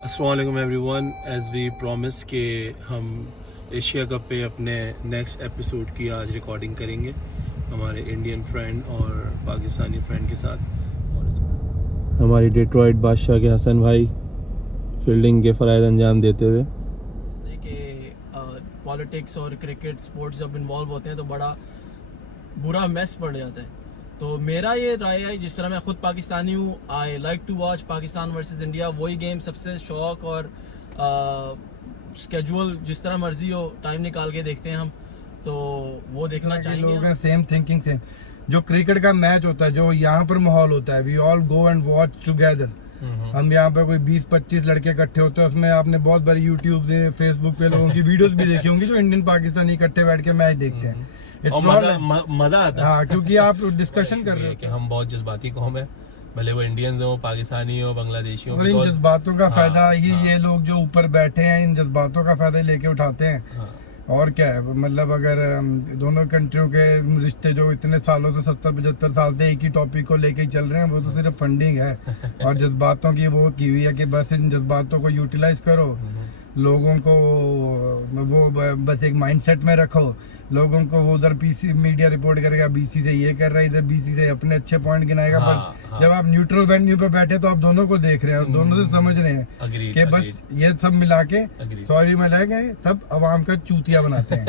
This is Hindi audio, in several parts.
अस्सलाम वालेकुम एवरीवन। एज़ वी प्रॉमिस के हम एशिया कप पे अपने नेक्स्ट एपिसोड की आज रिकॉर्डिंग करेंगे हमारे इंडियन फ्रेंड और पाकिस्तानी फ्रेंड के साथ। और हमारी डेट्रॉइट बादशाह के हसन भाई फील्डिंग के फ़राइज़ अंजाम देते हुए कि पॉलिटिक्स और क्रिकेट स्पोर्ट्स जब इन्वॉल्व होते हैं तो बड़ा बुरा मैस पड़ जाता है। तो मेरा ये राय है, जिस तरह मैं खुद पाकिस्तानी हूँ, I like to watch Pakistan versus India. वही गेम सबसे शौक और स्केड्यूल जिस तरह मर्जी हो टाइम निकाल के देखते हैं हम, तो वो देखना चाहिए। लोग हैं सेम थिंकिंग से। जो क्रिकेट का मैच होता है, जो यहाँ पर माहौल होता है, we all go and watch together. हम यहाँ पे कोई 20-25 लड़के इकट्ठे होते हैं। उसमें आपने बहुत बारी यूट्यूब से, फेसबुक पे लोगों की वीडियोस भी देखी होंगी जो इंडियन पाकिस्तानी इकट्ठे बैठ के मैच देखते हैं। मज़ा आता है। हाँ, क्योंकि आप डिस्कशन कर रहे हो कि हम बहुत जज्बाती कौम है, भले वो इंडियंस हो, पाकिस्तानी हो, बांग्लादेशी हो। और इन जज्बातों का फायदा ही ये लोग जो ऊपर बैठे हैं, इन जज्बातों का फायदा लेके उठाते हैं। और क्या है, मतलब अगर दोनों कंट्रियों के रिश्ते जो इतने सालों से 70-75 साल से एक ही टॉपिक को लेके ही चल रहे हैं, वो तो सिर्फ फंडिंग है और जज्बातों की वो की हुई है कि बस इन जज्बातों को यूटिलाइज करो, लोगों को वो बस एक माइंडसेट में रखो। लोगों को वो उधर पीसी मीडिया रिपोर्ट करेगा, बीसी से ये कर रहा है, इधर बीसी से अपने अच्छे पॉइंट गिनाएगा। पर जब आप न्यूट्रल वेन्यू पे बैठे तो आप दोनों को देख रहे हैं और दोनों से समझ रहे हैं कि बस ये सब मिला के सॉरी में लगे सब अवाम का चूतिया बनाते हैं।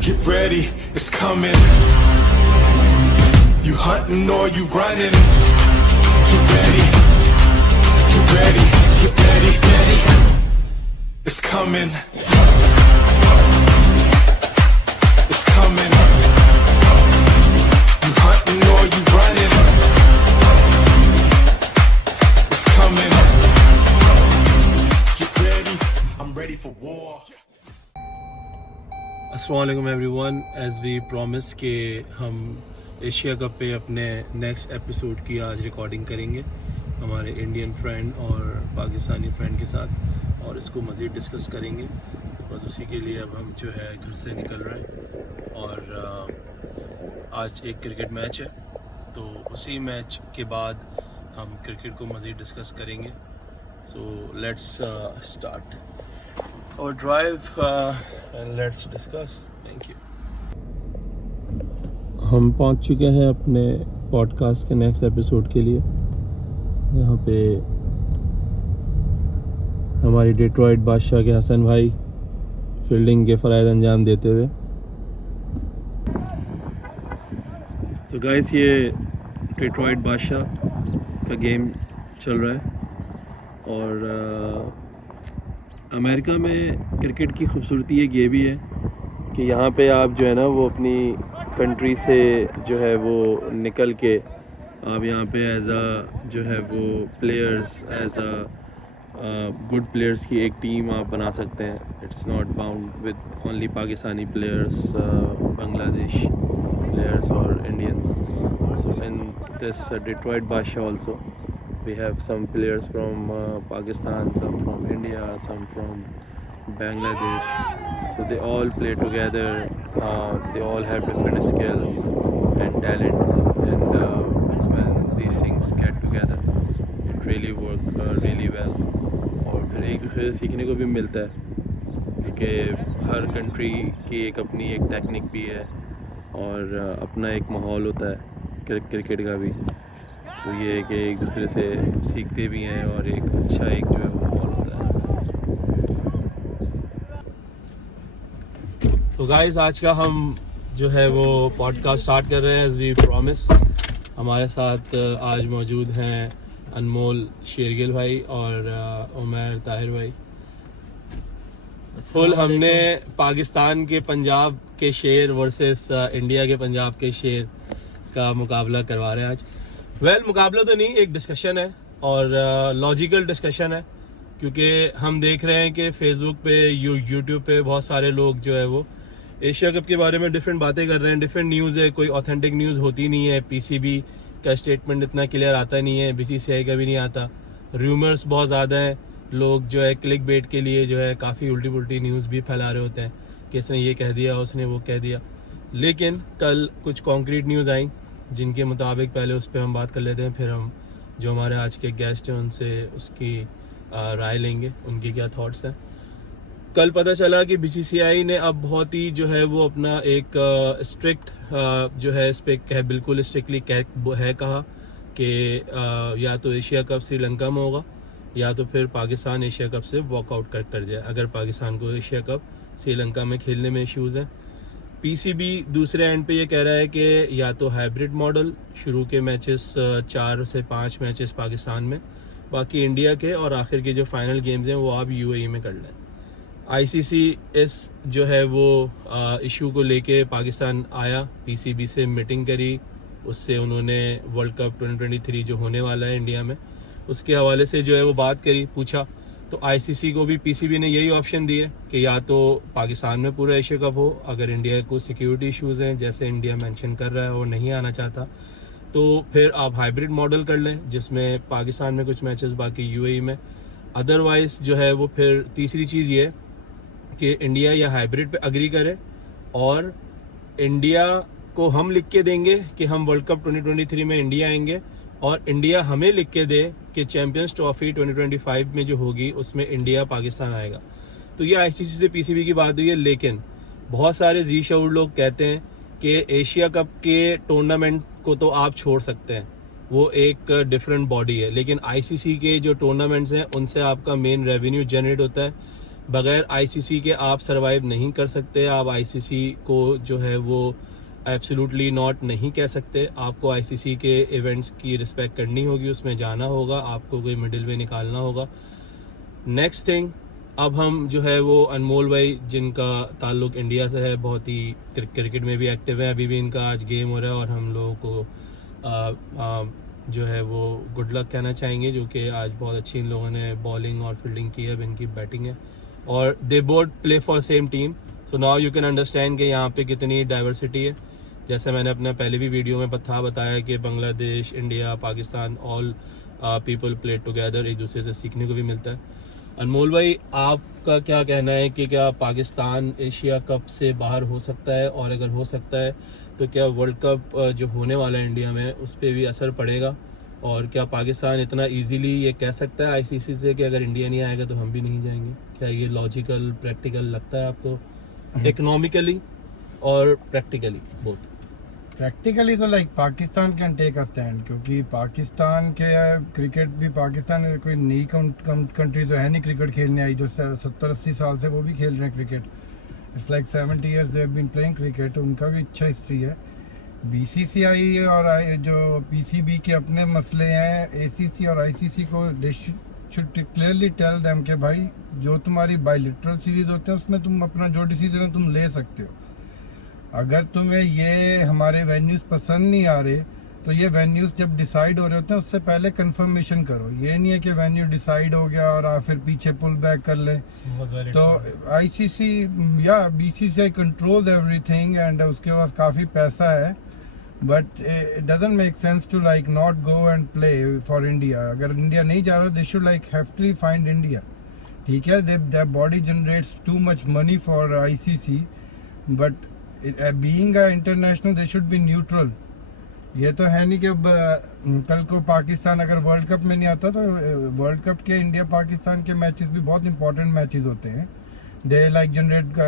Get ready, it's coming. You hunting or you running? Get ready, get ready, get ready, ready. It's coming. It's coming. You hunting or you running? It's coming. Get ready, I'm ready for war. अस्सलाम वालेकुम एवरीवन। एज़ वी प्रॉमिस के हम एशिया कप पे अपने नेक्स्ट एपिसोड की आज रिकॉर्डिंग करेंगे हमारे इंडियन फ्रेंड और पाकिस्तानी फ्रेंड के साथ, और इसको मज़ीद डिस्कस करेंगे। बस उसी के लिए अब हम जो है घर से निकल रहे हैं और आज एक क्रिकेट मैच है, तो उसी मैच के बाद हम क्रिकेट को मज़ीद डिस्कस करेंगे। सो लेट्स स्टार्ट और drive and let's discuss. Thank you. हम पहुंच चुके हैं अपने पॉडकास्ट के नेक्स्ट एपिसोड के लिए। यहाँ पे हमारी डेट्रॉइट बादशाह के हसन भाई फील्डिंग के फ़राइज़ अंजाम देते हुए। तो गाइस, ये डेट्रॉइट बादशाह का गेम चल रहा है और अमेरिका में क्रिकेट की खूबसूरती एक ये भी है कि यहाँ पे आप जो है ना वो अपनी कंट्री से जो है वो निकल के आप यहाँ पे एज अ जो है वो players, as a good players की एक टीम आप बना सकते हैं। It's not bound with only Pakistani players, Bangladesh players और Indians. So in this Detroit Badshah also we have some players from Pakistan, some from India, some from Bangladesh. So they all play together. They all have different skills and talent, and when these things get together, it really work really well. और फिर एक दूसरे से सीखने को भी मिलता है, क्योंकि हर कंट्री की एक अपनी एक टेक्निक भी है और अपना एक माहौल होता है क्रिकेट का भी। तो ये है कि एक दूसरे से सीखते भी हैं और एक अच्छा एक जो है वो माहौल होता है। तो गाइस, आज का हम जो है वो पॉडकास्ट स्टार्ट कर रहे हैं एज़ वी प्रॉमिस। हमारे साथ आज मौजूद हैं अनमोल शेरगिल भाई और उमर ताहिर भाई। फुल हमने पाकिस्तान के पंजाब के शेर वर्सेस इंडिया के पंजाब के शेर का मुकाबला करवा रहे हैं आज। मुकाबला तो नहीं, एक डिस्कशन है और लॉजिकल डिस्कशन है, क्योंकि हम देख रहे हैं कि फेसबुक पे, यूट्यूब पे बहुत सारे लोग जो है वो एशिया कप के बारे में डिफरेंट बातें कर रहे हैं। डिफरेंट न्यूज़ है, कोई ऑथेंटिक न्यूज़ होती नहीं है। पीसीबी का स्टेटमेंट इतना क्लियर आता नहीं है, बीसीसीआई का भी नहीं आता। रूमर्स बहुत ज़्यादा हैं, लोग जो है क्लिक बेट के लिए जो है काफ़ी उल्टी पुल्टी न्यूज़ भी फैला रहे होते हैं कि इसने ये कह दिया, उसने वो कह दिया। लेकिन कल कुछ कॉन्क्रीट न्यूज़ आई जिनके मुताबिक, पहले उस पर हम बात कर लेते हैं, फिर हम जो हमारे आज के गेस्ट हैं उनसे उसकी राय लेंगे, उनकी क्या थॉट्स हैं। कल पता चला कि बीसीसीआई ने अब बहुत ही जो है वो अपना एक स्ट्रिक्ट जो है इस पर बिल्कुल स्ट्रिक्टली कहा कि या तो एशिया कप श्रीलंका में होगा या तो फिर पाकिस्तान एशिया कप से वॉकआउट कर जाए अगर पाकिस्तान को एशिया कप श्रीलंका में खेलने में इश्यूज़ हैं। पीसीबी दूसरे एंड पे ये कह रहा है कि या तो हाइब्रिड मॉडल, शुरू के मैचेस 4 से 5 मैचेस पाकिस्तान में, बाकी इंडिया के, और आखिर के जो फाइनल गेम्स हैं वो आप यूएई में कर लें। आईसीसी इस जो है वो इशू को लेके पाकिस्तान आया, पीसीबी से मीटिंग करी, उससे उन्होंने वर्ल्ड कप 2023 जो होने वाला है इंडिया में उसके हवाले से जो है वो बात करी, पूछा। तो आईसीसी को भी पीसीबी ने यही ऑप्शन दिए कि या तो पाकिस्तान में पूरा एशिया कप हो, अगर इंडिया को सिक्योरिटी इश्यूज़ हैं जैसे इंडिया मेंशन कर रहा है और नहीं आना चाहता, तो फिर आप हाइब्रिड मॉडल कर लें जिसमें पाकिस्तान में कुछ मैचेस बाकी यूएई में। अदरवाइज जो है वो फिर तीसरी चीज़ ये कि इंडिया या हाइब्रिड पे अग्री करे और इंडिया को हम लिख के देंगे कि हम वर्ल्ड कप 2023 में इंडिया आएंगे, और इंडिया हमें लिख के दे कि चैंपियंस ट्रॉफी 2025 में जो होगी उसमें इंडिया पाकिस्तान आएगा। तो ये आईसीसी से पीसीबी की बात हुई है, लेकिन बहुत सारे जी शऊर लोग कहते हैं कि एशिया कप के टूर्नामेंट को तो आप छोड़ सकते हैं, वो एक डिफरेंट बॉडी है, लेकिन आईसीसी के जो टूर्नामेंट्स हैं उनसे आपका मेन रेवेन्यू जनरेट होता है। बगैर आईसीसी के आप सरवाइव नहीं कर सकते, आप आईसीसी को जो है वो एब्सोल्युटली नॉट नहीं कह सकते। आपको आईसीसी के इवेंट्स की रिस्पेक्ट करनी होगी, उसमें जाना होगा, आपको कोई मिडिल वे निकालना होगा। नेक्स्ट थिंग, अब हम जो है वो अनमोल भाई जिनका ताल्लुक इंडिया से है, बहुत ही क्रिकेट में भी एक्टिव है, अभी भी इनका आज गेम हो रहा है और हम लोगों को जो है वो गुड लक कहना चाहेंगे, जो कि आज बहुत अच्छी इन लोगों ने बॉलिंग और फील्डिंग की है, अब इनकी बैटिंग है और they both play for same team. So now you can understand कि यहाँ पे कितनी डाइवर्सिटी है। जैसे मैंने अपने पहले भी वीडियो में बताया कि Bangladesh, India, Pakistan, all people play together, एक दूसरे से सीखने को भी मिलता है। अनमोल भाई, आपका क्या कहना है कि क्या पाकिस्तान एशिया कप से बाहर हो सकता है, और अगर हो सकता है तो क्या वर्ल्ड कप जो होने वाला है इंडिया में उस पर भी असर पड़ेगा, और क्या पाकिस्तान इतना इजीली ये कह सकता है आईसीसी से कि अगर इंडिया नहीं आएगा तो हम भी नहीं जाएंगे? क्या ये लॉजिकल, प्रैक्टिकल लगता है आपको, इकोनॉमिकली और प्रैक्टिकली बोथ? प्रैक्टिकली तो like Pakistan can take a stand, क्योंकि पाकिस्तान के क्रिकेट भी, पाकिस्तान कोई नई कंट्री तो है नहीं क्रिकेट खेलने आई, जो 70-80 साल से वो भी खेल रहे हैं cricket. It's like 70 years they have been playing cricket, उनका भी अच्छा हिस्ट्री है। बीसीसीआई और जो पीसीबी के अपने मसले हैं, एसीसी और आईसीसी को they should clearly tell them कि भाई जो तुम्हारी बायलैटरल सीरीज होते हैं उसमें तुम अपना जो डिसीजन है तुम ले सकते हो। अगर तुम्हें ये हमारे वेन्यूज़ पसंद नहीं आ रहे तो ये वेन्यूज़ जब डिसाइड हो रहे होते हैं उससे पहले कंफर्मेशन करो। ये नहीं है कि वेन्यू डिसाइड हो गया और आप फिर पीछे पुल बैक कर लें। तो आईसीसी या बीसीसीआई कंट्रोल्स एवरीथिंग एंड उसके पास काफ़ी पैसा है, but it doesn't make sense to like not go and play for India. अगर इंडिया नहीं जा रहा दे शुड लाइक हैफ्टली फाइंड इंडिया। ठीक है, their body generates too much money for ICC, but being a international they should be neutral. ये तो है नहीं कि कल को पाकिस्तान अगर वर्ल्ड कप में नहीं आता तो वर्ल्ड कप के इंडिया पाकिस्तान के मैचेस भी बहुत इंपॉर्टेंट मैचेस होते हैं, they like generate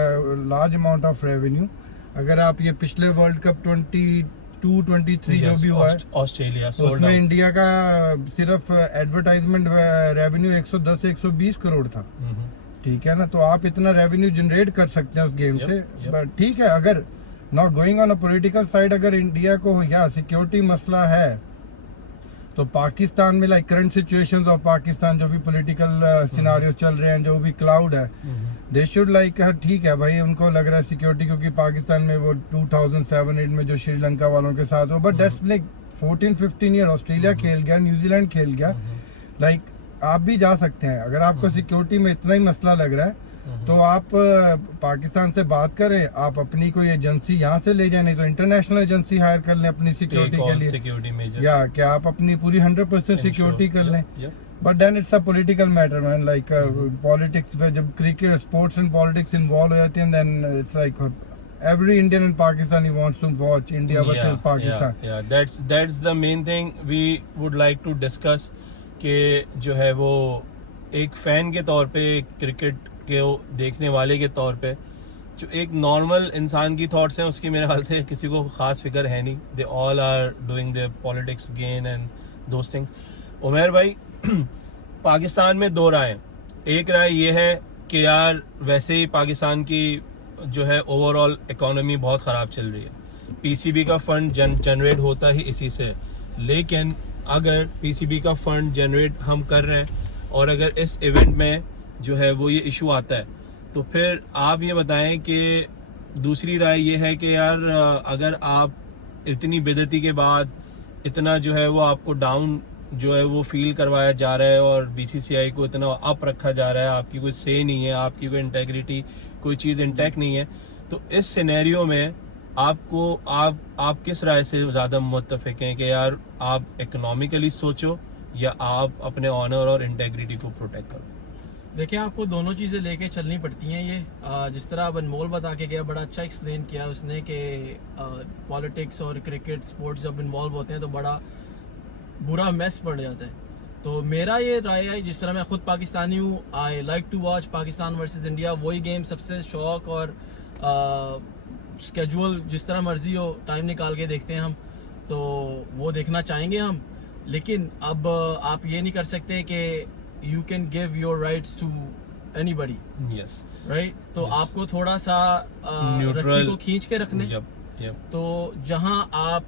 large amount of revenue. अगर आप ये पिछले वर्ल्ड कप 22-23 जो भी हुआ है ऑस्ट्रेलिया, उसमें इंडिया का सिर्फ एडवर्टाइजमेंट रेवेन्यू 110-120 करोड़ था। ठीक है ना, तो आप इतना रेवेन्यू जनरेट कर सकते हैं उस गेम से। बट ठीक है, अगर not going on a political side, अगर इंडिया को या सिक्योरिटी मसला है तो पाकिस्तान में like current situations of Pakistan, जो भी पॉलिटिकल सिनारियोस चल रहे हैं, जो भी क्लाउड है, दे शुड लाइक ठीक है भाई, उनको लग रहा है सिक्योरिटी, क्योंकि पाकिस्तान में वो 2007-8 में जो श्रीलंका वालों के साथ हो, but that's like 14-15 year. Australia खेल गया, न्यूजीलैंड खेल गया, लाइक आप भी जा सकते हैं। अगर आपको सिक्योरिटी में इतना ही मसला लग रहा है तो आप पाकिस्तान से बात करें, आप अपनी कोई एजेंसी यहाँ से ले जाए, नहीं तो इंटरनेशनल एजेंसी हायर कर लें अपनी सिक्योरिटी के लिए, या क्या आप अपनी पूरी 100% सिक्योरिटी कर लें। But then it's a political matter man, like politics में जब cricket, sports and politics involve हो जाती हैं, then it's like every Indian and Pakistani wants to watch India versus Pakistan. That's the main thing we would like to discuss कि जो है वो एक फैन के तौर पे, क्रिकेट के देखने वाले के तौर पे, जो एक नॉर्मल इंसान की थॉट्स हैं उसकी मेरे ख्याल से किसी को खास फिक्र है नहीं. They all are doing their politics gain and those things. Umar भाई, पाकिस्तान में दो राय. एक राय ये है कि यार वैसे ही पाकिस्तान की जो है ओवरऑल इकोनॉमी बहुत ख़राब चल रही है, पीसीबी का फंड जनरेट होता ही इसी से. लेकिन अगर पीसीबी का फंड जनरेट हम कर रहे हैं और अगर इस इवेंट में जो है वो ये इशू आता है, तो फिर आप ये बताएं कि दूसरी राय ये है कि यार अगर आप इतनी बेइज्जती के बाद इतना जो है वो आपको डाउन जो है वो फील करवाया जा रहा है और बीसीसीआई को इतना अप रखा जा रहा है, आपकी कोई से नहीं है, आपकी कोई इंटेग्रिटी, कोई चीज़ इंटैक्ट नहीं है, तो इस सिनेरियो में आपको आप किस राय से ज़्यादा मुत्तफिक हैं कि यार आप इकोनॉमिकली सोचो या आप अपने ऑनर और इंटेग्रिटी को प्रोटेक्ट करो? देखिए, आपको दोनों चीज़ें लेके चलनी पड़ती हैं. ये जिस तरह अब अनमोल बता के गया, बड़ा अच्छा एक्सप्लेन किया उसने कि पॉलिटिक्स और क्रिकेट स्पोर्ट्स जब इन्वॉल्व होते हैं तो बड़ा बुरा मैस पड़ जाता है. तो मेरा ये राय है, जिस तरह मैं खुद पाकिस्तानी हूँ, I like to watch Pakistan versus India. वही गेम सबसे शौक और स्केड्यूल जिस तरह मर्जी हो टाइम निकाल के देखते हैं हम, तो वो देखना चाहेंगे हम. लेकिन अब आप ये नहीं कर सकते कि you can give your rights to anybody. Yes, right. तो Yes. आपको थोड़ा सा रस्सी को खींच के रखने. तो जहां आप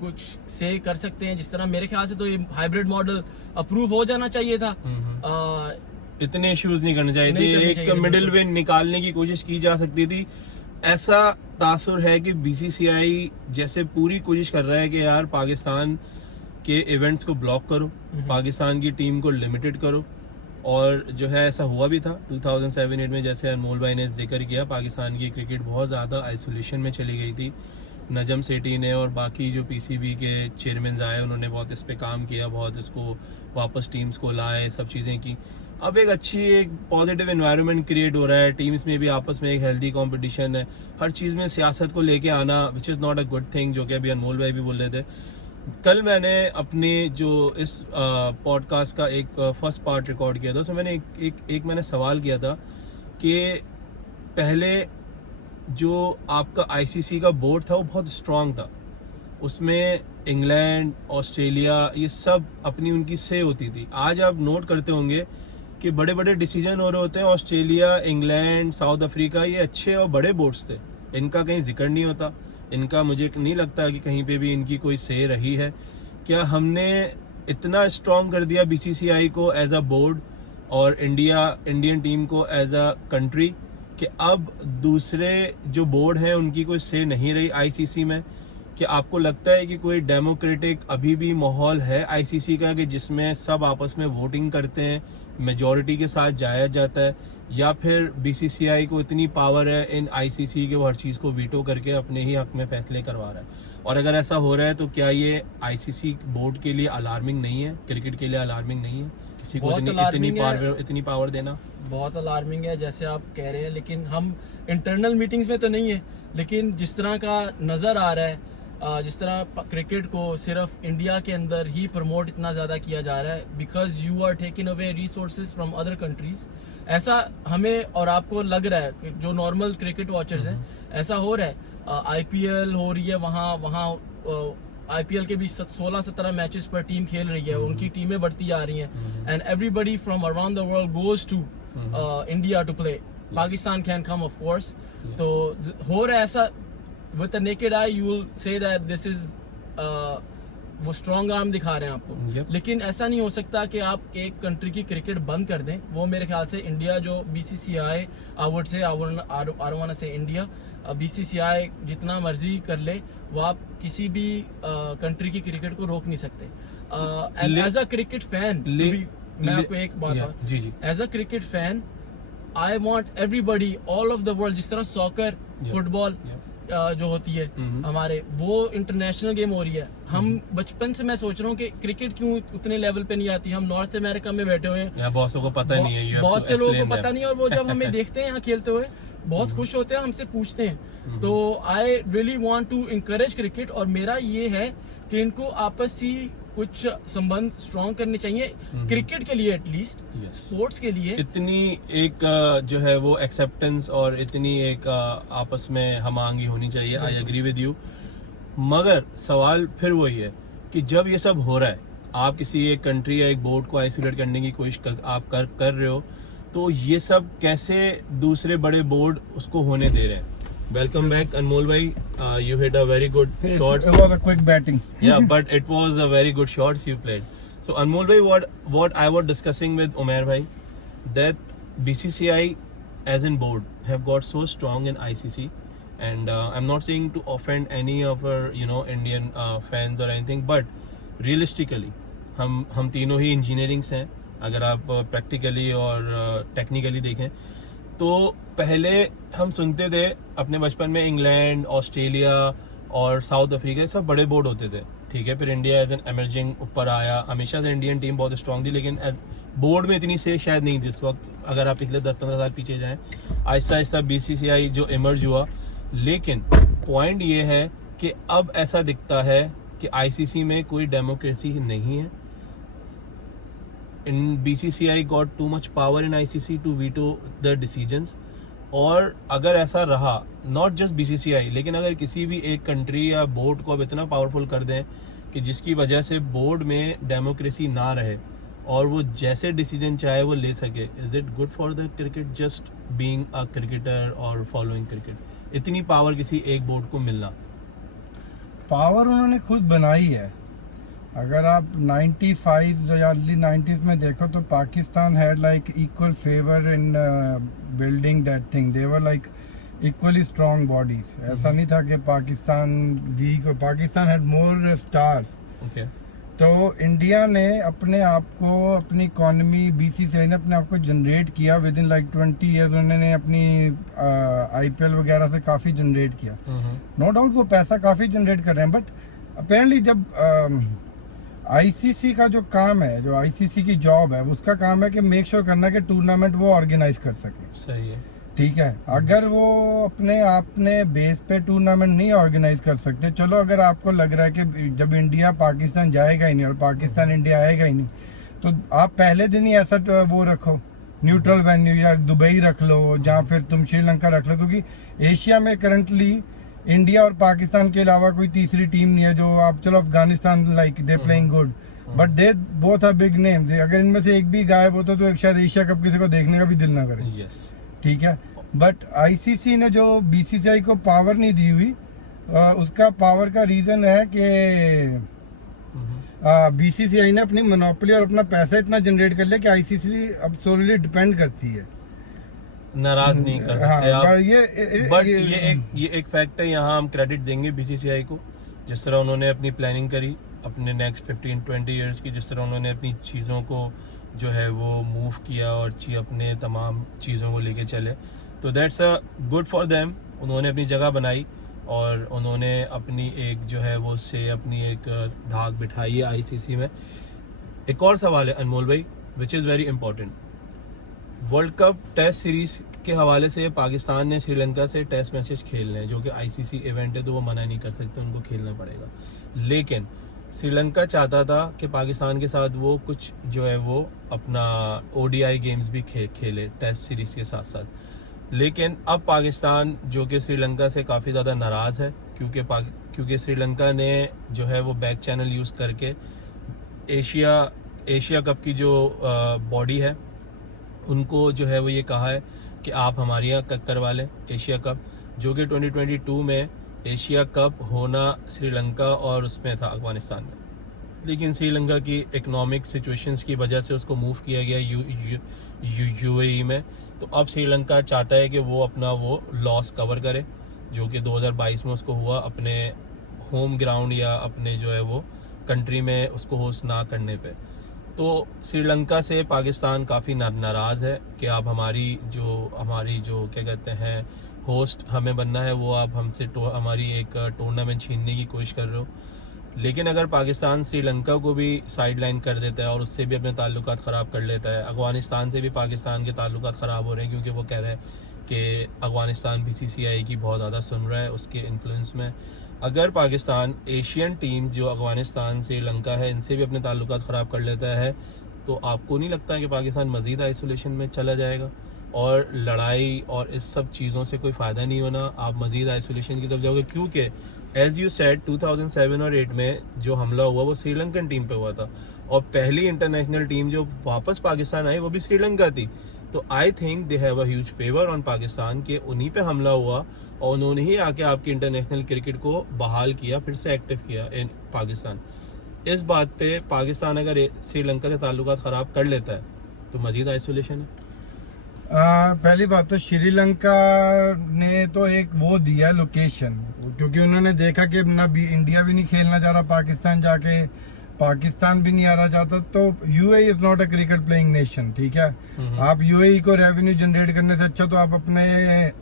कुछ से कर सकते हैं, जिस तरह मेरे ख्याल से तो ये हाइब्रिड मॉडल अप्रूव हो जाना चाहिए था. इतने इश्यूज नहीं करने चाहिए नहीं थे. करने एक चाहिए थे, मिडिल बिल्कुल. वे निकालने की कोशिश की जा सकती थी. ऐसा तासुर है कि बीसीसीआई जैसे पूरी कोशिश कर रहा है कि यार पाकिस्तान के इवेंट्स को ब्लॉक करो, पाकिस्तान की टीम को लिमिटेड करो. और जो है ऐसा हुआ भी था 2007-8 में, जैसे अनमोल भाई ने जिक्र किया, पाकिस्तान की क्रिकेट बहुत ज़्यादा आइसोलेशन में चली गई थी. नजम सेठी ने और बाकी जो पीसीबी के चेयरमैन आए उन्होंने बहुत इस पे काम किया, बहुत इसको वापस टीम्स को लाए, सब चीज़ें की. अब एक अच्छी एक पॉजिटिव एनवायरनमेंट क्रिएट हो रहा है, टीम्स में भी आपस में एक हेल्दी कंपटीशन है. हर चीज़ में सियासत को लेके आना which is not a good thing, जो कि अभी अनमोल भाई भी बोल रहे थे. कल मैंने अपने जो इस पॉडकास्ट का एक फर्स्ट पार्ट रिकॉर्ड किया था, उसमें मैंने एक मैंने सवाल किया था कि पहले जो आपका आईसीसी का बोर्ड था वो बहुत स्ट्रांग था, उसमें इंग्लैंड, ऑस्ट्रेलिया, ये सब अपनी उनकी से होती थी. आज आप नोट करते होंगे कि बड़े बड़े डिसीजन हो रहे होते हैं. ऑस्ट्रेलिया, इंग्लैंड, साउथ अफ्रीका, ये अच्छे और बड़े बोर्ड्स थे, इनका कहीं जिक्र नहीं होता. इनका मुझे नहीं लगता कि कहीं पे भी इनकी कोई से रही है. क्या हमने इतना स्ट्रॉन्ग कर दिया बीसीसीआई को एज अ बोर्ड और इंडियन टीम को एज अ कंट्री कि अब दूसरे जो बोर्ड हैं उनकी कोई से नहीं रही आईसीसी में? कि आपको लगता है कि कोई डेमोक्रेटिक अभी भी माहौल है आईसीसी का कि जिसमें सब आपस में वोटिंग करते हैं, मेजॉरिटी के साथ जाया जाता है, या फिर बीसीसीआई को इतनी पावर है इन आईसीसी के वो हर चीज़ को वीटो करके अपने ही हक में फैसले करवा रहा है? और अगर ऐसा हो रहा है तो क्या ये आईसीसी बोर्ड के लिए अलार्मिंग नहीं है, क्रिकेट के लिए अलार्मिंग नहीं है किसी को इतनी पावर देना? बहुत अलार्मिंग है जैसे आप कह रहे हैं, लेकिन हम इंटरनल मीटिंग्स में तो नहीं है. लेकिन जिस तरह का नज़र आ रहा है, जिस तरह क्रिकेट को सिर्फ इंडिया के अंदर ही प्रमोट इतना ज़्यादा किया जा रहा है because you are taking away resources from other countries, ऐसा हमें और आपको लग रहा है कि जो नॉर्मल क्रिकेट वॉचर्स हैं ऐसा हो रहा है. आईपीएल हो रही है, वहाँ आईपीएल के भी 16-17 मैचेस पर टीम खेल रही है, उनकी टीमें बढ़ती जा रही हैं and everybody from around the world goes to India to play. Pakistan can come of course. तो हो रहा है ऐसा. With a naked eye you will say that this is वो स्ट्रॉन्ग आर्म दिखा रहे हैं आपको. Yep. लेकिन ऐसा नहीं हो सकता कि आप एक कंट्री की क्रिकेट बंद कर दें. वो मेरे ख्याल से इंडिया जो बीसीसीआई इंडिया बीसीसीआई जितना मर्जी कर ले, वो आप किसी भी कंट्री की क्रिकेट को रोक नहीं सकते. And as a cricket fan मैं आपको एक बात जी as a cricket fan I want everybody all of the world, जिस तरह सॉकर, फुटबॉल जो होती है हमारे, वो इंटरनेशनल गेम हो रही है. हम बचपन से मैं सोच रहा हूँ कि क्रिकेट क्यों उतने लेवल पे नहीं आती. हम नॉर्थ अमेरिका में बैठे हुए हैं, बहुत को पता नहीं है, बहुत से लोगों को पता नहीं, और वो जब हमें देखते हैं यहाँ खेलते हुए बहुत खुश होते हैं, हमसे पूछते हैं। तो I really want to encourage cricket, और मेरा ये है कि इनको आपसी कुछ संबंध स्ट्रॉन्ग करने चाहिए, क्रिकेट के लिए एटलीस्ट, स्पोर्ट्स के लिए। इतनी एक जो है वो एक्सेप्टेंस और इतनी एक आपस में हमांगी होनी चाहिए। आई एग्री विद यू, मगर सवाल फिर वही है कि जब ये सब हो रहा है, आप किसी एक कंट्री या एक बोर्ड को आइसोलेट करने की कोशिश कर रहे हो, तो ये सब कैसे दूसरे बड़े बोर्ड उसको होने दे रहे हैं? Welcome back, Anmol bhai. You hit a very good shot. It was a quick batting. Yeah, but it was a very good shots you played. So Anmol bhai, what I was discussing with Umair bhai, that BCCI as in board have got so strong in ICC, and I'm not saying to offend any of our Indian fans or anything, but realistically हम तीनों ही इंजीनियरिंग से हैं। अगर आप प्रैक्टिकली और टेक्निकली देखें तो पहले हम सुनते थे अपने बचपन में इंग्लैंड, ऑस्ट्रेलिया और साउथ अफ्रीका सब बड़े बोर्ड होते थे, ठीक है। फिर इंडिया एज एन एमर्जिंग ऊपर आया, हमेशा से इंडियन टीम बहुत स्ट्रांग थी, लेकिन बोर्ड में इतनी से शायद नहीं थी इस वक्त। अगर आप पिछले 10-15 साल पीछे जाएं, आहिस्ता आहिस्ता BCCI जो इमर्ज हुआ। लेकिन पॉइंट ये है कि अब ऐसा दिखता है कि ICC में कोई डेमोक्रेसी नहीं है। इन BCCI got too much power in ICC to veto the decisions। और अगर ऐसा रहा, नॉट जस्ट BCCI, लेकिन अगर किसी भी एक कंट्री या बोर्ड को अब इतना पावरफुल कर दें कि जिसकी वजह से बोर्ड में डेमोक्रेसी ना रहे और वो जैसे डिसीजन चाहे वो ले सके, is it good for the cricket just being a cricketer और फॉलोइंग क्रिकेट? इतनी पावर किसी एक बोर्ड को मिलना? पावर उन्होंने खुद बनाई है। अगर आप 95 या अर्ली 90s में देखो तो Pakistan had like equal favour in building that thing. They were like equally strong bodies. ऐसा नहीं था कि Pakistan weak, Pakistan had more stars. Okay. तो इंडिया ने अपने आप को, अपनी इकोनॉमी, BCCI ने अपने आप को जनरेट किया विद इन लाइक 20 ईयर्स। उन्होंने अपनी IPL वगैरह से काफ़ी जनरेट किया। नो डाउट वो पैसा काफ़ी जनरेट कर रहे हैं, बट अपेरेंटली जब ICC का जो काम है, जो ICC की जॉब है, उसका काम है कि मेक श्योर करना कि टूर्नामेंट वो ऑर्गेनाइज कर सके। सही है, ठीक है। अगर वो अपने बेस पे टूर्नामेंट नहीं ऑर्गेनाइज कर सकते, चलो अगर आपको लग रहा है कि जब इंडिया पाकिस्तान जाएगा ही नहीं और पाकिस्तान इंडिया आएगा ही नहीं, तो आप पहले दिन ही ऐसा वो रखो, न्यूट्रल वेन्यू, या दुबई रख लो, जहाँ फिर तुम श्रीलंका रख लो, क्योंकि एशिया में करंटली इंडिया और पाकिस्तान के अलावा कोई तीसरी टीम नहीं है। जो आप चलो Afghanistan like they playing good, but they both are big names. अगर इनमें से एक भी गायब होता तो एक शायद एशिया कप किसी को देखने का भी दिल ना करे। यस, ठीक है। बट ICC ने जो BCCI को पावर नहीं दी हुई, उसका पावर का रीजन है कि BCCI ने अपनी मोनोपोली और अपना पैसा इतना जनरेट कर लिया कि ICC अब सोलली डिपेंड करती है। नाराज नहीं कर सकते आप। बट ये एक फैक्ट है, यहाँ हम क्रेडिट देंगे BCCI को, जिस तरह उन्होंने अपनी प्लानिंग करी अपने नेक्स्ट 15-20 ईयर्स की, जिस तरह उन्होंने अपनी चीज़ों को जो है वो मूव किया और अपने तमाम चीज़ों को लेके चले, तो that's a good for them. उन्होंने अपनी जगह बनाई और उन्होंने अपनी एक जो है वो अपनी एक धाक बिठाई है ICC में। एक और सवाल है अनमोल भाई, which is very important. World cup test series के हवाले से पाकिस्तान ने श्रीलंका से टेस्ट मैचेस खेलने हैं, जो कि ICC इवेंट है, तो वो मना नहीं कर सकते, उनको खेलना पड़ेगा। लेकिन श्रीलंका चाहता था कि पाकिस्तान के साथ वो कुछ जो है वो अपना ODI गेम्स भी खेले टेस्ट सीरीज के साथ साथ। लेकिन अब पाकिस्तान जो कि श्रीलंका से काफ़ी ज़्यादा नाराज़ है, क्योंकि श्रीलंका ने जो है वो बैक चैनल यूज़ करके एशिया कप की जो बॉडी है उनको जो है वो ये कहा है कि आप हमारे यहाँ करवा लें एशिया कप, जो कि 2022 में एशिया कप होना श्रीलंका और उसमें था अफगानिस्तान में, लेकिन श्रीलंका की इकोनॉमिक सिचुएशंस की वजह से उसको मूव किया गया UAE में। तो अब श्रीलंका चाहता है कि वो अपना वो लॉस कवर करे जो कि 2022 में उसको हुआ अपने होम ग्राउंड या अपने जो है वो कंट्री में उसको होस्ट ना करने पे। तो श्रीलंका से पाकिस्तान काफ़ी नाराज़ है कि आप हमारी जो क्या कहते हैं होस्ट हमें बनना है, वो आप हमसे हमारी एक टूर्नामेंट छीनने की कोशिश कर रहे हो। लेकिन अगर पाकिस्तान श्रीलंका को भी साइडलाइन कर देता है और उससे भी अपने ताल्लुकात ख़राब कर लेता है, अफगानिस्तान से भी पाकिस्तान के ताल्लुकात ख़राब हो रहे हैं क्योंकि वो कह रहे हैं कि अफगानिस्तान BCCI की बहुत ज़्यादा सुन रहा है उसके इन्फ्लुएंस में। अगर पाकिस्तान एशियन टीम्स जो अफगानिस्तान श्रीलंका है इनसे भी अपने ताल्लुकात ख़राब कर लेता है, तो आपको नहीं लगता है कि पाकिस्तान मज़ीद आइसोलेशन में चला जाएगा और लड़ाई और इस सब चीज़ों से कोई फ़ायदा नहीं होना, आप मज़ीद आइसोलेशन की तरफ जाओगे? क्योंकि एज यू सेड 2007 और 8 में जो हमला हुआ वो श्रीलंकन टीम पे हुआ था और पहली इंटरनेशनल टीम जो वापस पाकिस्तान आई वो भी श्रीलंका थी। तो I think they have a huge favour on Pakistan के उन्हीं पे हमला हुआ और उन्होंने ही आके आपकी इंटरनेशनल क्रिकेट को बहाल किया, फिर से एक्टिव किया इन पाकिस्तान। इस बात पे पाकिस्तान अगर श्रीलंका से ताल्लुकात ख़राब कर लेता है तो मज़ीद आइसोलेशन है। पहली बात तो श्रीलंका ने तो एक वो दिया लोकेशन, क्योंकि उन्होंने देखा कि ना भी इंडिया भी नहीं खेलना चाह रहा पाकिस्तान जाके, पाकिस्तान भी नहीं आ रहा चाहता, तो UAE is not a cricket playing nation, ठीक है। आप UAE को रेवेन्यू जनरेट करने से अच्छा तो आप अपने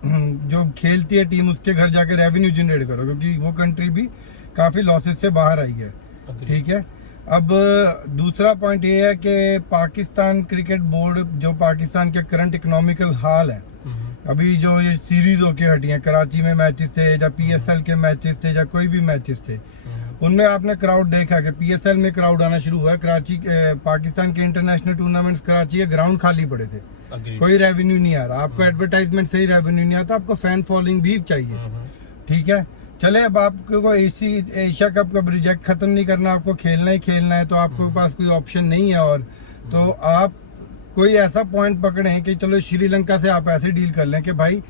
जो खेलती है टीम उसके घर जाके रेवेन्यू जनरेट करो, क्योंकि वो कंट्री भी काफी लॉसेस से बाहर आई है, ठीक है। अब दूसरा पॉइंट ये है कि पाकिस्तान क्रिकेट बोर्ड जो पाकिस्तान के करंट इकोनॉमिकल हाल है, अभी जो ये सीरीज होके हटी है, कराची में मैचेस थे या PSL के मैचेस थे या कोई भी मैचेस थे, उनमें आपने क्राउड देखा कि PSL में क्राउड आना शुरू हुआ है। कराची पाकिस्तान के इंटरनेशनल टूर्नामेंट्स कराची के ग्राउंड खाली पड़े थे, कोई रेवेन्यू नहीं आ रहा, आपको एडवर्टाइजमेंट से ही रेवेन्यू नहीं आता, आपको फैन फॉलोइंग भी चाहिए, ठीक है। चले अब आपको एशिया कप का प्रोजेक्ट खत्म नहीं करना, आपको खेलना ही खेलना है, तो आपके पास कोई ऑप्शन नहीं है, और तो आप कोई ऐसा पॉइंट पकड़े कि चलो श्रीलंका से आप ऐसे डील कर लें कि भाई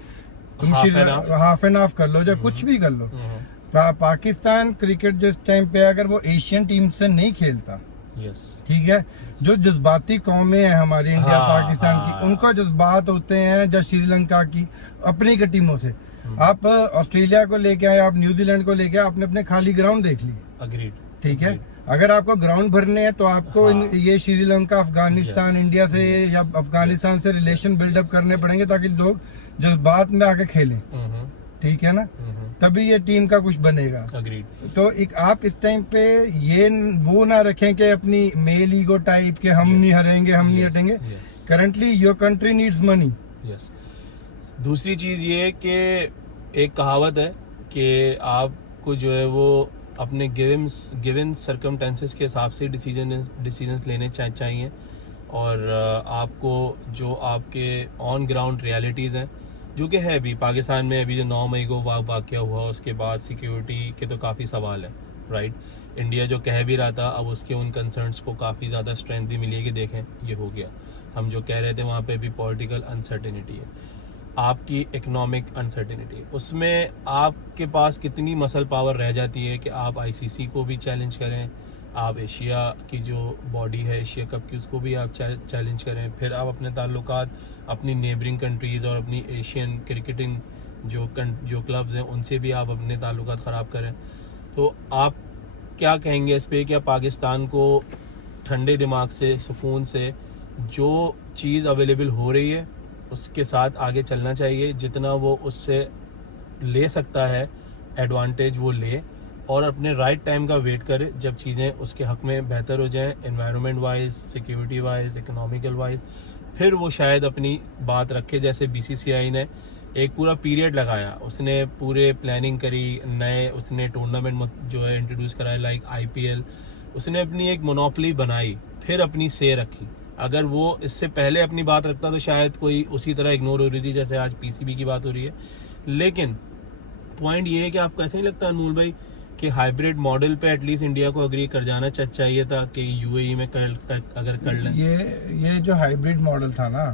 तुम हाफ एंड हाफ कर लो या कुछ भी कर लो। पाकिस्तान क्रिकेट जिस टाइम पे अगर वो एशियन टीम से नहीं खेलता, ठीक है, जो जज्बाती कौमें हैं हमारी इंडिया पाकिस्तान की, उनका जज्बात होते हैं जब श्रीलंका की अपनी की टीमों से। आप ऑस्ट्रेलिया को लेके आए, आप न्यूजीलैंड को लेके आए, आपने अपने खाली ग्राउंड देख लिए, ठीक है। अगर आपको ग्राउंड भरने हैं तो आपको ये श्रीलंका, अफगानिस्तान, इंडिया से या अफगानिस्तान से रिलेशन बिल्डअप करने पड़ेंगे ताकि लोग जज्बात में आके खेलें, ठीक है ना, तभी ये टीम का कुछ बनेगा। तो एक आप इस टाइम पे ये वो ना रखें कि अपनी मेल ईगो टाइप के हम नहीं हारेंगे, हम नहीं हटेंगे। Currently your country needs money. दूसरी चीज़ ये कि एक कहावत है कि आपको जो है वो अपने गिवन सर्कमटेंसेस के हिसाब से डिसीजंस लेने चाहिए, और आपको जो आपके ऑन ग्राउंड रियलिटीज़ हैं जो कि है भी पाकिस्तान में, अभी जो 9 मई को वाक़या हुआ उसके बाद सिक्योरिटी के तो काफ़ी सवाल है, राइट। इंडिया जो कह भी रहा था अब उसके उन कंसर्न्स को काफ़ी ज़्यादा स्ट्रेंथ भी मिली है कि देखें ये हो गया, हम जो कह रहे थे वहाँ पे भी पॉलिटिकल अनसर्टेनिटी है, आपकी इकोनॉमिक अनसर्टेनिटी है, उसमें आपके पास कितनी मसल पावर रह जाती है कि आप ICC को भी चैलेंज करें, आप एशिया की जो बॉडी है एशिया कप की उसको भी आप चैलेंज करें, फिर आप अपने ताल्लुकात अपनी नेबरिंग कंट्रीज़ और अपनी एशियन क्रिकेटिंग जो क्लब्स हैं उनसे भी आप अपने ताल्लुकात ख़राब करें। तो आप क्या कहेंगे इस पे, क्या पाकिस्तान को ठंडे दिमाग से, सुकून से जो चीज़ अवेलेबल हो रही है उसके साथ आगे चलना चाहिए, जितना वो उससे ले सकता है एडवांटेज वो ले, और अपने राइट टाइम का वेट करे जब चीज़ें उसके हक़ में बेहतर हो जाएं, environment wise, security wise, economical wise, फिर वो शायद अपनी बात रखे। जैसे BCCI ने एक पूरा पीरियड लगाया, उसने पूरे प्लानिंग करी, नए उसने टूर्नामेंट जो है इंट्रोड्यूस कराए लाइक IPL, उसने अपनी एक मोनोपोली बनाई, फिर अपनी से रखी। अगर वो इससे पहले अपनी बात रखता तो शायद कोई उसी तरह इग्नोर हो रही थी जैसे आज PCB की बात हो रही है। लेकिन पॉइंट ये है कि आपको ऐसा नहीं लगता अनमोल भाई कि हाइब्रिड मॉडल पे एटलीस्ट इंडिया को अग्री कर जाना चाहिए था कि UAE में अगर कर लें? ये जो हाइब्रिड मॉडल था ना,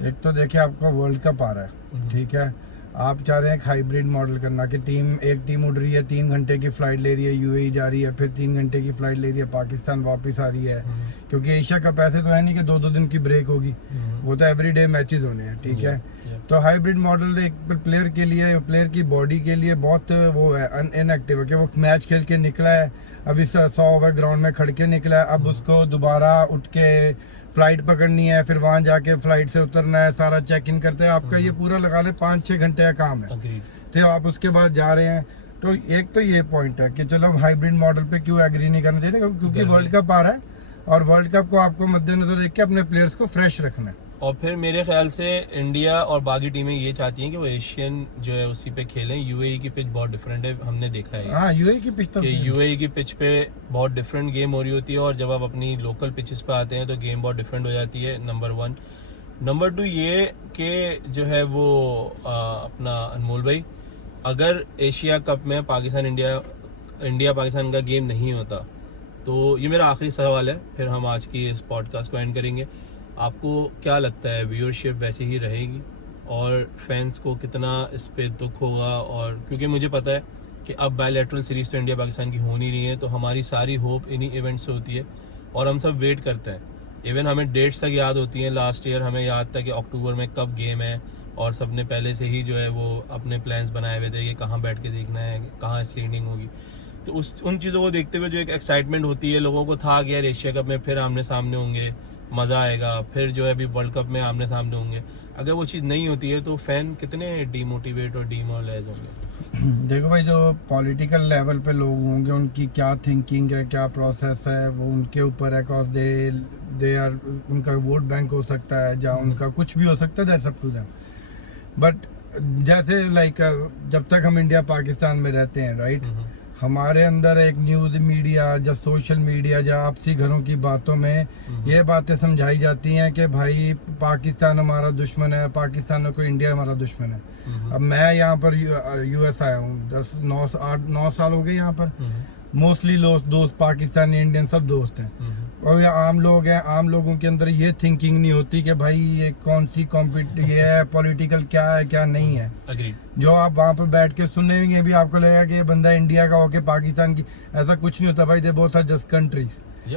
एक तो देखिए आपका वर्ल्ड कप आ रहा है, ठीक है, आप चाह रहे हैं एक हाइब्रिड मॉडल करना कि एक टीम उड़ रही है, 3 घंटे की फ्लाइट ले रही है, UAE जा रही है, फिर 3 घंटे की फ्लाइट ले रही है, पाकिस्तान वापस आ रही है, क्योंकि एशिया कप ऐसे तो है नहीं कि 2-2 दिन की ब्रेक होगी, वो तो एवरीडे मैचेस होने हैं, ठीक है। तो हाइब्रिड मॉडल एक प्लेयर के लिए, प्लेयर की बॉडी के लिए बहुत वो है, इनएक्टिव है कि वो मैच खेल के निकला है, अभी 100 ओवर ग्राउंड में खड़ के निकला है, अब उसको दोबारा उठ के फ्लाइट पकड़नी है, फिर वहां जाके फ्लाइट से उतरना है, सारा चेक इन करते हैं, आपका ये पूरा लगा ले 5-6 घंटे का काम है। तो आप उसके बाद जा रहे हैं, तो एक तो ये पॉइंट है कि चलो हाइब्रिड मॉडल पे क्यों एग्री नहीं करना चाहिए, क्योंकि वर्ल्ड कप आ रहा है और वर्ल्ड कप को आपको मद्देनजर रख के अपने प्लेयर्स को फ्रेश रखना है। और फिर मेरे ख्याल से इंडिया और बाकी टीमें ये चाहती हैं कि वो एशियन जो है उसी पे खेलें। यूएई की पिच बहुत डिफरेंट है, हमने देखा है हाँ यूएई की पिच तो कि यूएई की पिच पे बहुत डिफरेंट गेम हो रही होती है, और जब आप अपनी लोकल पिचेस पे आते हैं तो गेम बहुत डिफरेंट हो जाती है, नंबर 1। नंबर 2 ये कि जो है वो अपना अनमोल भाई, अगर एशिया कप में इंडिया पाकिस्तान का गेम नहीं होता, तो ये मेरा आखिरी सवाल है, फिर हम आज की इस पॉडकास्ट को एंड करेंगे। आपको क्या लगता है व्यूअरशिप वैसे ही रहेगी और फैंस को कितना इस पे दुख होगा? और क्योंकि मुझे पता है कि अब बायलैटरल सीरीज तो इंडिया पाकिस्तान की हो नहीं रही है, तो हमारी सारी होप इन्हीं इवेंट से होती है और हम सब वेट करते हैं। इवन हमें डेट्स तक याद होती हैं, लास्ट ईयर हमें याद था कि अक्टूबर में कब गेम है, और सबने पहले से ही जो है वो अपने प्लान्स बनाए हुए थे कि कहाँ बैठ के देखना है, कहाँ स्क्रीनिंग होगी। तो उन चीज़ों को देखते हुए जो एक एक्साइटमेंट होती है, लोगों को था कि यार एशिया कप में फिर आमने सामने होंगे, मज़ा आएगा, फिर जो है अभी वर्ल्ड कप में आमने सामने होंगे। अगर वो चीज़ नहीं होती है तो फैन कितने डीमोटिवेट और डीमोरलाइज होंगे। देखो भाई, जो पॉलिटिकल लेवल पे लोग होंगे उनकी क्या थिंकिंग है, क्या प्रोसेस है, वो उनके ऊपर है। कॉज दे आर, उनका वोट बैंक हो सकता है, जहाँ उनका कुछ भी हो सकता है, that's up to them. But जैसे लाइक जब तक हम इंडिया पाकिस्तान में रहते हैं, राइट, हमारे अंदर एक न्यूज़ मीडिया या सोशल मीडिया या आपसी घरों की बातों में ये बातें समझाई जाती हैं कि भाई पाकिस्तान हमारा दुश्मन है, पाकिस्तान को इंडिया हमारा दुश्मन है। अब मैं यहाँ पर यूएस आया हूँ, 9 साल हो गए यहाँ पर। मोस्टली दोस्त पाकिस्तानी इंडियन सब दोस्त हैं, और ये आम लोग हैं। आम लोगों के अंदर ये थिंकिंग नहीं होती कि भाई ये कौन सी ये है, पॉलिटिकल क्या है क्या नहीं है। जो आप वहाँ पर बैठ के सुनेंगे भी आपको लगेगा कि ये बंदा इंडिया का होके पाकिस्तान की, ऐसा कुछ नहीं होता भाई। They both are just countries,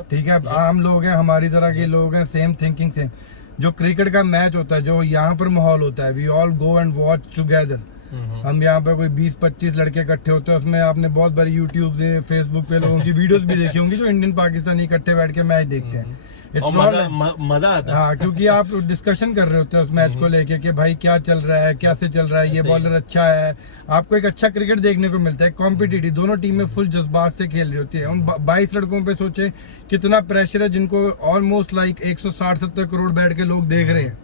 ठीक है। आम लोग हैं, हमारी तरह के लोग हैं, सेम थिंकिंग सेम। जो क्रिकेट का मैच होता है, जो यहाँ पर माहौल होता है, we all go and watch together. हम यहाँ पे कोई 20-25 लड़के इकट्ठे होते हैं, उसमें आपने बहुत बारी यूट्यूब से, फेसबुक पे लोगों की वीडियोस भी देखी होंगी जो इंडियन पाकिस्तानी इकट्ठे बैठ के मैच देखते हैं। मजा आता है। हाँ, क्योंकि आप डिस्कशन कर रहे होते हैं उस मैच को लेके कि भाई क्या चल रहा है, कैसे चल रहा है, ये बॉलर अच्छा है। आपको एक अच्छा क्रिकेट देखने को मिलता है, कॉम्पिटिटिव, दोनों टीमें फुल जज्बात से खेल रही होती है। उन 22 लड़कों पे सोचे कितना प्रेशर है, जिनको ऑलमोस्ट लाइक 160-70 करोड़ बैठ के लोग देख रहे हैं।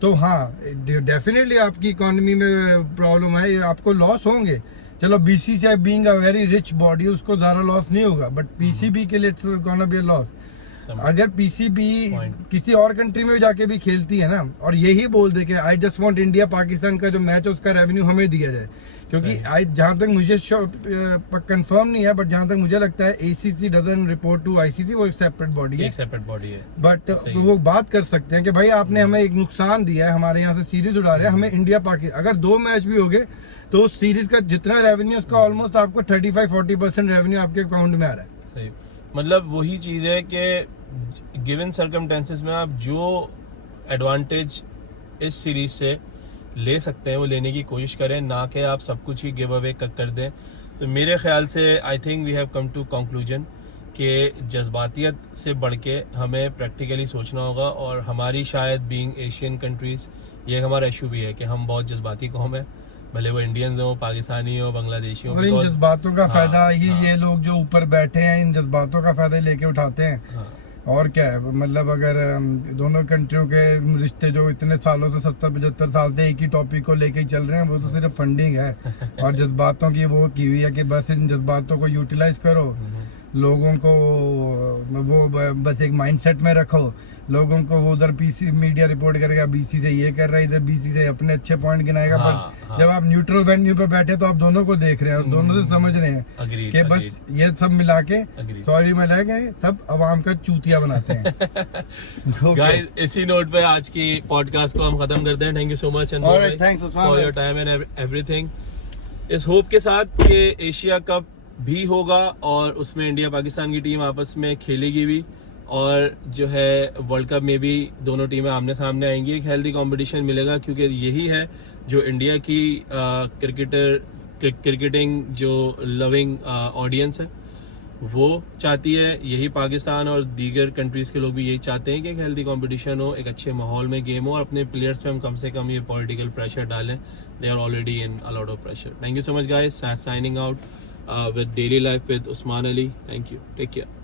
तो हाँ, डेफिनेटली आपकी इकोनॉमी में प्रॉब्लम है, आपको लॉस होंगे। चलो BCCI being a very rich body, उसको ज्यादा लॉस नहीं होगा, बट पीसीबी के लिए it's gonna be a loss. अगर पीसीबी किसी और कंट्री में जाके भी खेलती है ना, और यही बोल दे कि I just want India Pakistan का जो मैच है उसका रेवेन्यू हमें दिया जाए, क्योंकि जहां तक मुझे कंफर्म नहीं है, बट जहां तक मुझे लगता है ACC doesn't report to ICC, वो एक सेपरेट बॉडी है। बट तो वो बात कर सकते हैं कि भाई आपने हमें एक नुकसान दिया है, हमारे यहाँ से सीरीज उड़ा रहे हैं, हमें इंडिया पाकिस्तान, अगर 2 मैच भी हो गए तो उस सीरीज का जितना रेवेन्यू, उसका ऑलमोस्ट आपको 35-40% रेवेन्यू आपके अकाउंट में आ रहा है। सही, मतलब वही चीज है कि गिवन सर्कमस्टेंसेस में आप जो एडवांटेज इस सीरीज से ले सकते हैं वो लेने की कोशिश करें, ना कि आप सब कुछ ही गिव अवे कर दें। तो मेरे ख्याल से I think we have come to conclusion कि जज्बातियत से बढ़ के हमें प्रैक्टिकली सोचना होगा, और हमारी शायद बीइंग एशियन कंट्रीज ये हमारा इशू भी है कि हम बहुत जज्बाती कौम है, भले वो इंडियंस हो, पाकिस्तानी हो, बांग्लादेशी हो। और इन जज्बातों का फायदा ही ये लोग जो ऊपर बैठे हैं, इन जज्बातों का फायदा लेके उठाते हैं। और क्या है, मतलब अगर दोनों कंट्रियों के रिश्ते जो इतने सालों से 70-75 साल से एक ही टॉपिक को लेके ही चल रहे हैं, वो तो सिर्फ फंडिंग है और जज्बातों की वो की हुई है कि बस इन जज्बातों को यूटिलाइज करो, लोगों को वो बस एक माइंडसेट में रखो, लोगों को वो उधर पीसी मीडिया रिपोर्ट करेगा, बीसी से ये कर रहा है, इधर बीसी से अपने अच्छे पॉइंट गिनाएगा। पर जब आप न्यूट्रल वेन्यू पे बैठे तो आप दोनों को देख रहे हैं और दोनों से समझ रहे हैं कि बस ये सब मिला के, सॉरी मैं लगे, सब अवाम का चूतिया बनाते हैं। गाइस, इसी नोट पे आज की पॉडकास्ट को हम खत्म करते हैं। Thank you so much for your time and everything. इस होप के साथ कि एशिया कप भी होगा और उसमें इंडिया पाकिस्तान की टीम आपस में खेलेगी भी, और जो है वर्ल्ड कप में भी दोनों टीमें आमने सामने आएंगी, एक हेल्दी कंपटीशन मिलेगा, क्योंकि यही है जो इंडिया की क्रिकेटिंग जो लविंग ऑडियंस है वो चाहती है, यही पाकिस्तान और दीगर कंट्रीज़ के लोग भी यही चाहते हैं कि एक हेल्दी कंपटीशन हो, एक अच्छे माहौल में गेम हो और अपने प्लेयर्स पे हम कम से कम ये पॉलिटिकल प्रेशर डालें. They are already in a lot of pressure. Thank you so much guys. Signing out with Daily Life with Usman Ali. Thank you. Take care.